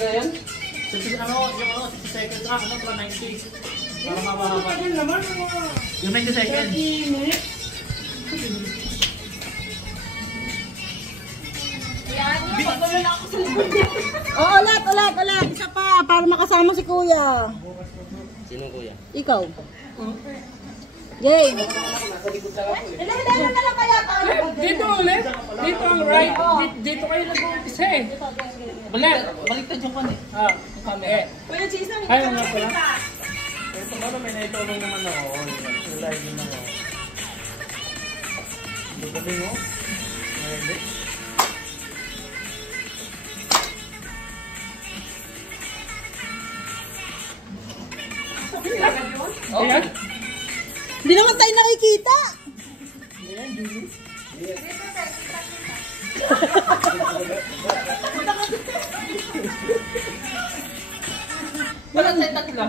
yan? Yung 60 seconds, ano, 90. Para mababa. Yung 90 seconds. Oh, ulit. Isa pa, para makasama si Kuya. Sino kuya? Ikaw. Jay. Dito ulit. Dito ang right. Dito kayo nag-umpisa eh. Baliktad yung kan eh. Yung camera. Ayaw nga pala. Ito ano, may naitulong naman ako. Yung live din ako. Gabi mo? Hindi. Ayan. Hindi naman tayo nakikita. Wala tayo tatlo.